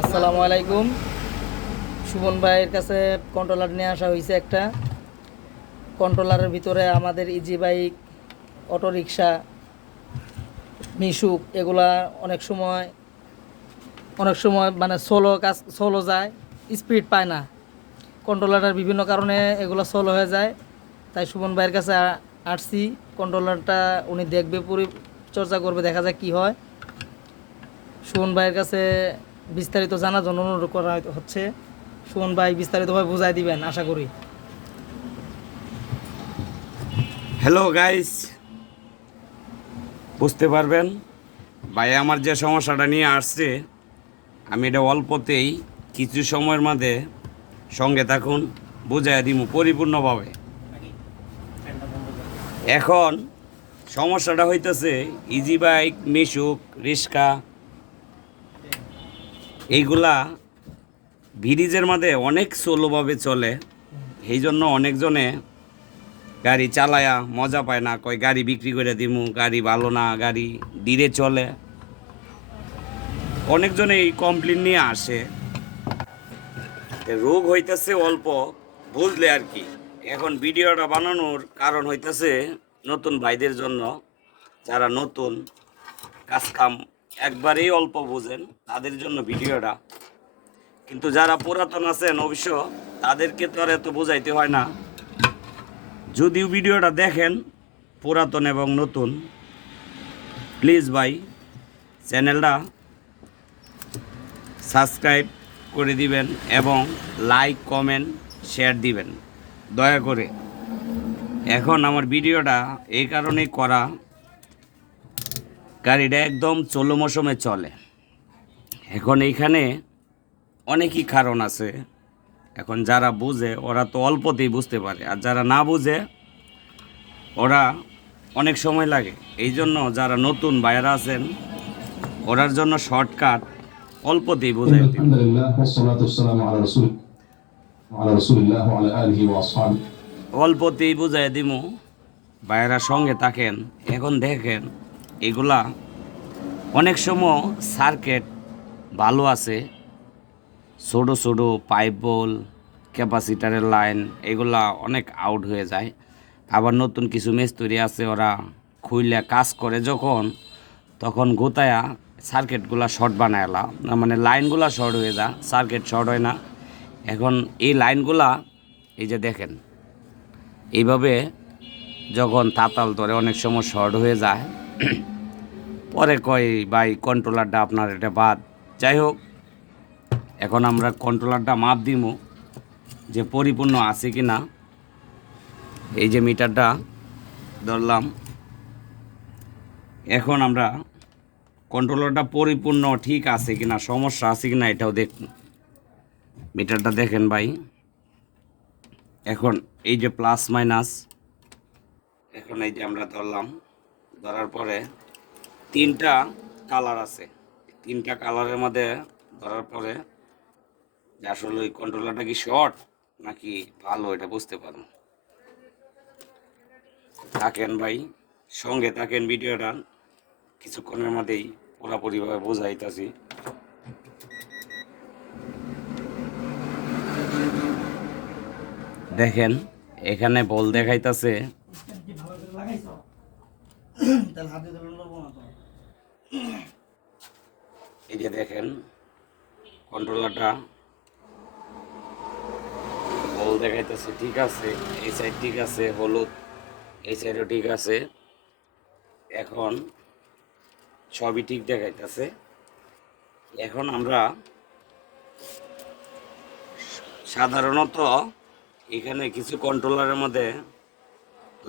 আসসালামু আলাইকুম। সুমন ভাইয়ের কাছে কন্ট্রোলার নিয়ে আসা হয়েছে একটা। কন্ট্রোলারের ভিতরে আমাদের ইজি বাইক অটো রিক্সা মিশুক এগুলা অনেক সময় অনেক সময় মানে সোলো কাজ সোলো যায় স্পিড পায় না। কন্ট্রোলারের বিভিন্ন কারণে এগুলো সোলো হয়ে যায়। তাই সুমন ভাইয়ের কাছে আসছি। কন্ট্রোলারটা উনি দেখবে পরিচর্যা করবে দেখা যায় কি হয়। সুমন ভাইয়ের কাছে বিস্তারিত জানার জন্য অনুরোধ করা হচ্ছে। সুমন ভাই বিস্তারিতভাবে বুঝাই দিবেন, আশা করি। হ্যালো গাইস বুঝতে পারবেন? ভাই, আমার যে সমস্যাটা নিয়ে আসছে, আমি এটা অল্পতেই কিছু সময়ের মধ্যে সঙ্গে থাকুন বুঝাই দিব পরিপূর্ণভাবে। এখন সমস্যাটা হইতেছে ইজি বাইক মিশুক রিক্সা এইগুলা ব্রিজের মধ্যে অনেক স্লোভাবে চলে। এই জন্য অনেকজনে গাড়ি চালায়া মজা পায় না, কয় গাড়ি বিক্রি করে দিমু, গাড়ি ভালো না, গাড়ি ধীরে চলে। অনেকজনে এই কমপ্লেন নিয়ে আসে। রোগ হইতেছে অল্প, বুঝলে আর কি। এখন ভিডিওটা বানানোর কারণ হইতেছে নতুন ভাইদের জন্য, যারা নতুন কাজ কাম একবারেই অল্প বোঝেন তাদের জন্য ভিডিওটা। কিন্তু যারা পুরাতন আছেন অবশ্য, তাদেরকে তো আর এত বোঝাইতে হয় না। যদিও ভিডিওটা দেখেন, পুরাতন এবং নতুন, প্লিজ ভাই, চ্যানেলটা সাবস্ক্রাইব করে দিবেন এবং লাইক, কমেন্ট, শেয়ার দিবেন। দয়া করে। এখন আমার ভিডিওটা এই কারণেই করা গাড়িটা একদম চলো মৌসুমে চলে। এখন এইখানে অনেকই কারণ আছে। এখন যারা বুঝে ওরা তো অল্পতেই বুঝতে পারে। আর যারা না বুঝে ওরা অনেক সময় লাগে। এই জন্য যারা নতুন বাইরা আছেন ওরার জন্য শর্টকাট অল্পতেই বুঝে অল্পতেই বুঝাই দিমু বাইরা সঙ্গে থাকেন। এখন দেখেন এগুলা অনেক সময় সার্কিট ভালো আছে, ছোটো ছোটো পাইপ বল ক্যাপাসিটারের লাইন এগুলা অনেক আউট হয়ে যায়। আবার নতুন কিছু মিস্ত্রি আছে, ওরা খুইলে কাজ করে যখন, তখন গোতায়া সার্কিটগুলা শর্ট বানায়লা মানে লাইনগুলা শর্ট হয়ে যা সার্কিট শর্ট হয় না। এখন এই লাইনগুলা এই যে দেখেন, এইভাবে যখন তাতাল ধরে অনেক সময় শর্ট হয়ে যায় পরে কয় ভাই কন্ট্রোলারটা আপনার এটা বাদ। যাই হোক, এখন আমরা কন্ট্রোলারটা মাপ দিব যে পরিপূর্ণ আছে কি না এই যে মিটারটা ধরলাম। এখন আমরা কন্ট্রোলারটা পরিপূর্ণ ঠিক আছে কি না সমস্যা আছে কি না এটাও দেখব। মিটারটা দেখেন ভাই। এখন এই যে প্লাস মাইনাস এখন এই যে আমরা ধরলাম ধরার পরে তিনটা কালার আছে। তিনটা কালারের মধ্যে ধরার পরে আসলে ওই কন্ট্রোলারটা কি শর্ট নাকি ভালো, এটা বুঝতে পারব। থাকেন ভাই, সঙ্গে থাকেন ভিডিওটা। কিছুক্ষণের মধ্যেই পুরাপুরিভাবে বোঝাইতেছি। দেখেন, এখানে বল দেখাইতেছে। তাহলে এই যে দেখেন কন্ট্রোলারটা বল দেখাইতেছে, ঠিক আছে, এই সাইড ঠিক আছে, হলুদ, এই সাইডও ঠিক আছে। এখন সবই ঠিক দেখাইতেছে। এখন আমরা সাধারণত এখানে কিছু কন্ট্রোলারের মধ্যে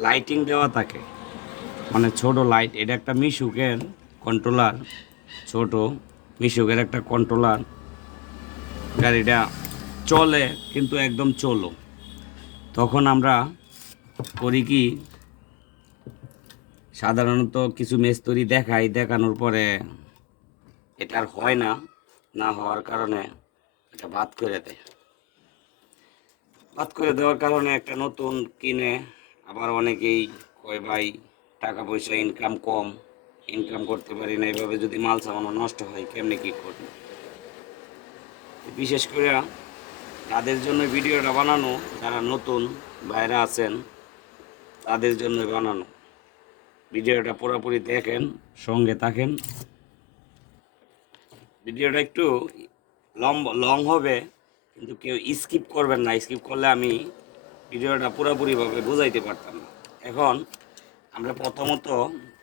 লাইটিং দেওয়া থাকে। মানে ছোট লাইট এটা একটা মিশুকের কন্ট্রোলার ছোট মিশুকের একটা কন্ট্রোলার গাড়িটা চলে, কিন্তু একদম চলো। তখন আমরা করি কি, সাধারণত কিছু মেস্তরি দেখাই, দেখানোর পরে এটা আর হয় না না হওয়ার কারণে এটা বাদ করে দেয়। বাদ করে দেওয়ার কারণে একটা নতুন কিনে আবার অনেকেই কয়, ভাই টাকা পয়সা ইনকাম কম ইনকাম করতে পারি না, এভাবে যদি মাল সামানো নষ্ট হয়, কেমনে কী করব? বিশেষ করে তাদের জন্য ভিডিওটা বানানো, যারা নতুন বাইরে আছেন, তাদের জন্য বানানো। ভিডিওটা পুরোপুরি দেখেন, সঙ্গে থাকেন। ভিডিওটা একটু লম্বা লং হবে, কিন্তু কেউ স্কিপ করবেন না। স্কিপ করলে আমি ভিডিওটা পুরোপুরিভাবে বোঝাইতে পারতাম না। এখন আমরা প্রথমত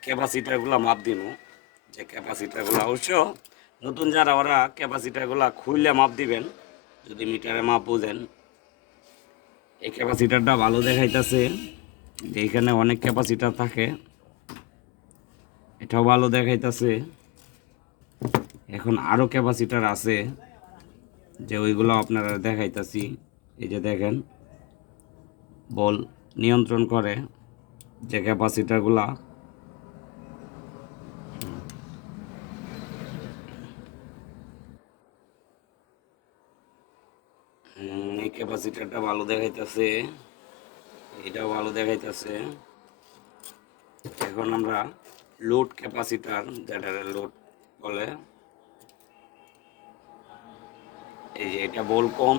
ক্যাপাসিটারগুলো মাপ দিব যে ক্যাপাসিটারগুলো অবশ্য নতুন যারা ওরা ক্যাপাসিটারগুলো খুললে মাপ দিবেন, যদি মিটারে মাপ বুঝেন। এই ক্যাপাসিটারটা ভালো দেখাইতেছে যে এখানে অনেক ক্যাপাসিটার থাকে। এটাও ভালো দেখাইতেছে। এখন আরও ক্যাপাসিটার আছে যে ওইগুলো আপনারা দেখাইতাছি। এই যে দেখেন, বল নিয়ন্ত্রণ করে। যে ক্যাপাসিটারগুলা এই ক্যাপাসিটারটা ভালো দেখাইতেছে। এটাও ভালো দেখাইতেছে। এখন আমরা লোড ক্যাপাসিটার যেটা লোড বলে, এই যে এটা বল কম,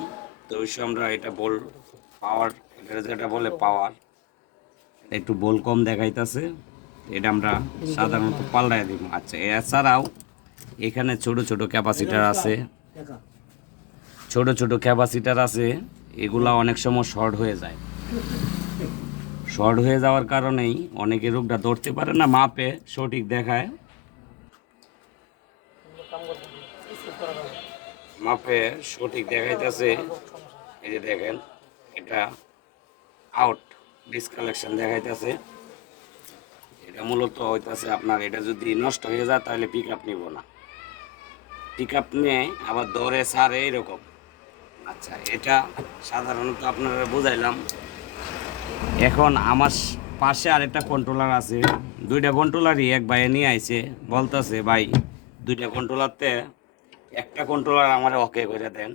তো আমরা এটা বল পাওয়ার এটা যেটা বলে পাওয়ার একটু বল কম দেখাইতেছে। এটা আমরা সাধারণত পাল্টাই দিব। আচ্ছা এছাড়াও এখানে ছোট ছোট ক্যাপাসিটার আছে। ছোট ছোট ক্যাপাসিটার আছে, এগুলা অনেক সময় শর্ট হয়ে যায়। শর্ট হয়ে যাওয়ার কারণেই অনেকে রোগটা ধরতে পারে না, মাপে সঠিক দেখায়। মাপে সঠিক দেখাইতেছে। এই যে দেখেন, এটা আউট ডিসকালেকশন দেখাইতেছে। এটা মূলত হইতাছে আপনার, এটা যদি নষ্ট হয়ে যায় তাহলে পিক আপ নিব না। পিক আপ নিয়ে আবার দৌড়ে সারে এরকম। আচ্ছা এটা সাধারণত আপনারা বুঝাইলাম। এখন আমার পাশে আরেকটা কন্ট্রোলার আছে। দুইটা কন্ট্রোলারই এক ভাইয়ে নিয়ে আইছে। বলতেছে, ভাই, দুইটা কন্ট্রোলারতে একটা কন্ট্রোলার আমার ওকে করে দেন।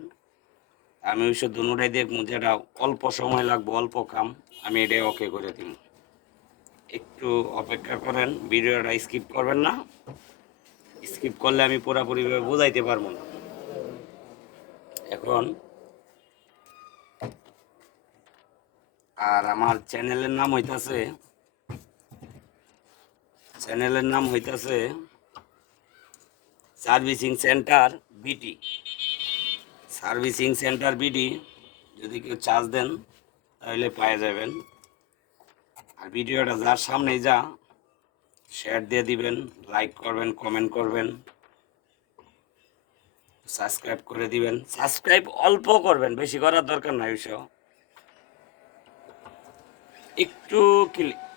আমি ওইসব দুটাই দেখব, যেটা অল্প সময় লাগবে, অল্প কাম। আমি এটা ওকে করে দিন একটু অপেক্ষা করেন, ভিডিওটা স্কিপ করবেন না। স্কিপ করলে আমি পুরোপুরিভাবে বোঝাইতে পারব না। এখন, আর আমার চ্যানেলের নাম হইতাছে চ্যানেলের নাম হইতাছে servicing centre BD servicing centre BD, যদি কেউ চার্জ দেন তাহলে পায়ে যাবেন। আর ভিডিওটা যার সামনেই যা শেয়ার দিয়ে দিবেন লাইক করবেন কমেন্ট করবেন সাবস্ক্রাইব করে দিবেন। সাবস্ক্রাইব অল্প করবেন, বেশি করার দরকার নাই ওইসব। একটু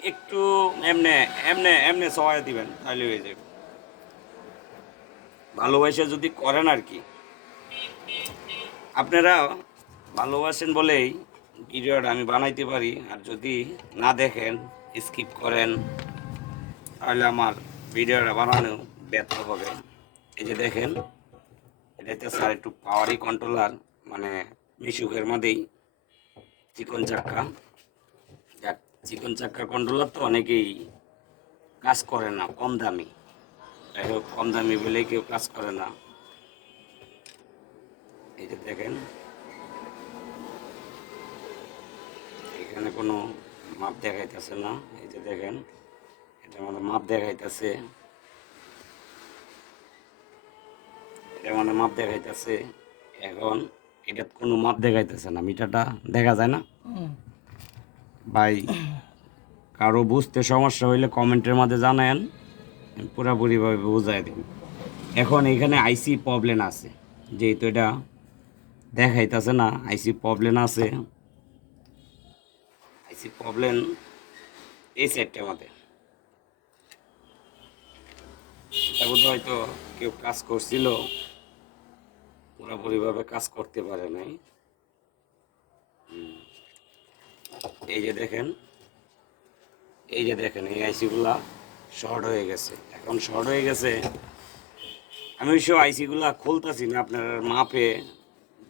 একটু এমনে এমনে এমনে সবাই দিবেন, তাহলে হয়ে যাবে। ভালোবাসা যদি করেন আর কি। আপনারা ভালোবাসেন বলেই ভিডিওটা আমি বানাইতে পারি, আর যদি না দেখেন স্কিপ করেন, তাহলে আমার ভিডিওটা বানানো ব্যর্থ হবে। এই যে দেখেন এটাতে স্যার একটু পাওয়ারি কন্ট্রোলার মানে মিশুকের মধ্যেই চিকন চাক্কা। যাক, চিকন চাক্কা কন্ট্রোলার তো অনেকেই কাজ করে না, কম দামি। যাই হোক, কম দামি বলেই কেউ কাজ করে না। এই যে দেখেন এখানে কোনো মাপ দেখাইতেছে না। এই যে দেখেন এটা আমাদের মাপ দেখাইতেছে। এটা মানে মাপ দেখাইতেছে। এখন এটা কোনো মাপ দেখাইতেছে না মিটারটা দেখা যায় না। ভাই কারও বুঝতে সমস্যা হইলে কমেন্টের মধ্যে জানায়েন আমি পুরাপুরিভাবে বুঝাই দিন এখন এখানে আইসি প্রবলেম আছে যেহেতু এটা দেখাইতেছে না আইসি প্রবলেম আছে। আইসি প্রবলেম এই সাইডটা আমাদের। এটা বোধ হয়তো কেউ কাজ করছিল পুরোপুরিভাবে কাজ করতে পারে নাই। এই যে দেখেন, এই যে দেখেন, এই আইসিগুলা শর্ট হয়ে গেছে। এখন শর্ট হয়ে গেছে, আমি ওইসব আইসিগুলা খুলতাছি না, আপনার মাপে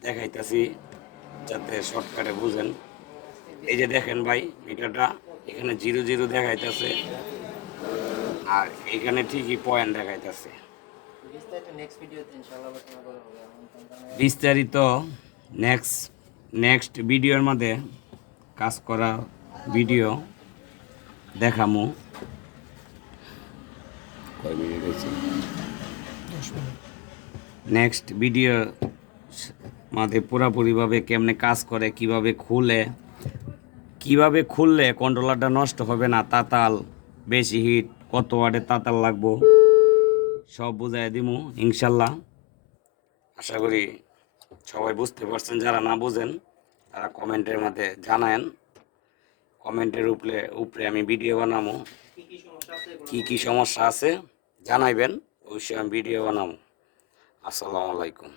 দেখাইতাছি, যাতে শর্টকাটে বুঝেন। এই যে দেখেন ভাই মিটারটা এখানে জিরো জিরো দেখাইতেছে। আর এখানে ঠিকই পয়েন্ট দেখাইতেছে। বিস্তারিত নেক্সট নেক্সট নেক্সট ভিডিওর মধ্যে কাজ করা ভিডিও দেখামু। কয় মিনিট হয়েছে? নেক্সট ভিডিও মাঝে পুরাপুরিভাবে কেমনে কাজ করে কীভাবে খুলে কীভাবে খুললে কন্ট্রোলারটা নষ্ট হবে না? তাতাল, বেশি হিট কত ওয়ার্ডে তাতাল লাগবো? সব বুঝাই দিমু, ইনশাল্লাহ। আশা করি সবাই বুঝতে পারছেন, যারা না বুঝেন, তারা কমেন্টের মধ্যে জানায়েন। কমেন্টের উপরে উপরে আমি ভিডিও বানাবো। কি কি সমস্যা আছে, জানাইবেন, অবশ্যই আমি ভিডিও বানাবো। আসসালামু আলাইকুম।